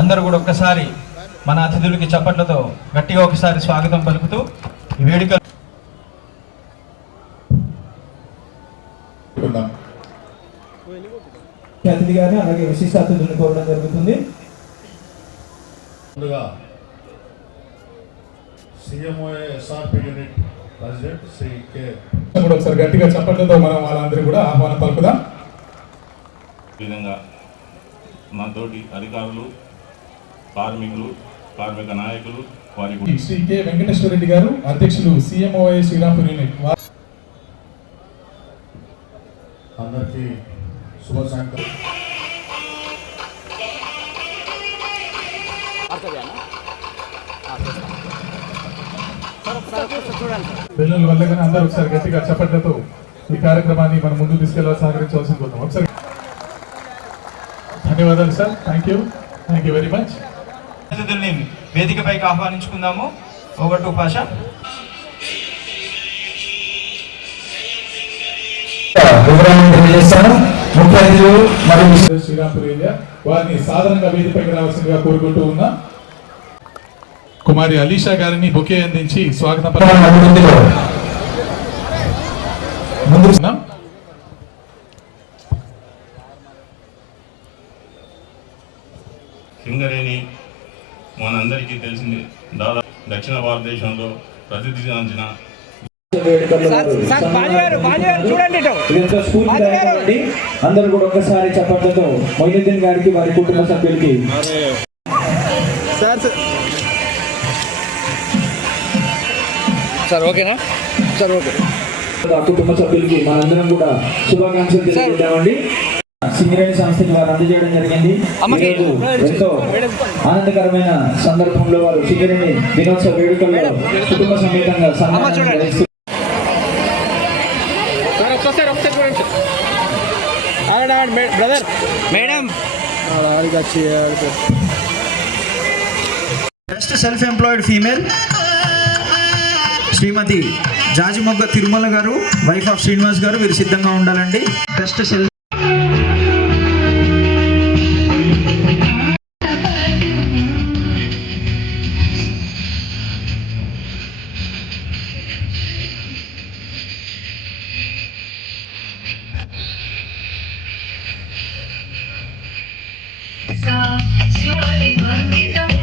అందరూ కూడా ఒక్కసారి మన అతిథులకి చప్పట్లతో గట్టిగా ఒకసారి స్వాగతం పలుకుతూ ఈ వేడుక అనుకుందాం. ముఖ్య అతిథి గారిని అలాగే విశిష్ట అతిథులను కోరడం జరుగుతుంది. ముందుగా CMOA SRP unit president Shri K. కూడా ఒకసారి గట్టిగా చప్పట్లతో మనం వాళ్ళందరూ కూడా ఆహ్వానం పలుకుదాం. ఈ విధంగా మా తోటి అధికారులు కార్మికులు కార్మిక నాయకులు వారి శ్రీ కె వెంకటేశ్వర రెడ్డి గారు అధ్యక్షులు సిఎంఓఐ శ్రీరాంపూర్ యూనిట్ వా- అందరికీ శుభ సాయంత్రం. పిల్లల వల్ల కానీ అందరూ ఒకసారి గట్టిగా చప్పట్లతో ఈ కార్యక్రమాన్ని మనం ముందుకు తీసుకెళ్ళాలి సహకరించవలసింది ఒకసారి ధన్యవాదాలు sir. Thank you thank you very much అతిథుల్ని వేదికపైకి ఆహ్వానించుకుందాము. ఓవర్ టు పాషా వివరాలను తెలియజేస్తాను. ముఖ్య అతిథులు మరియు శ్రీరాంపూర్ ఏరియా. వారిని సాధారణంగా వేదికపైకి రావాల్సిందిగా కోరుకుంటూ ఉన్నా. కుమారి అలీషా గారిని బొకే అందించి స్వాగతం ముందు. సింగరేణి మనందరికీ తెలిసింది. దాదాపు దక్షిణ భారతదేశంలో ఇదంతా స్ఫూర్తిదాయకమండి అందరూ కూడా ఒక్కసారి చప్పట్లతో మొయినుద్దీన్ గారికి వారి కుటుంబ సభ్యులకి. సార్ ఓకేనా? Sir okay. ఆ కుటుంబ సభ్యులకి మనందరం కూడా శుభాకాంక్షలు తెలియజేద్దామండి. సింగరేణి సంస్థకి వారు అందజేయడం జరిగింది. ఎంతో ఆనందకరమైన సందర్భంలో వారు సింగరేణి దినోత్సవ వేడుకల్లో కుటుంబ సమేతంగా brother. Madam. Best self employed female Shrimati Jajimogga Tirumala garu wife of Srinivas గారు వీరు సిద్ధంగా ఉండాలండి. Best self Mahadev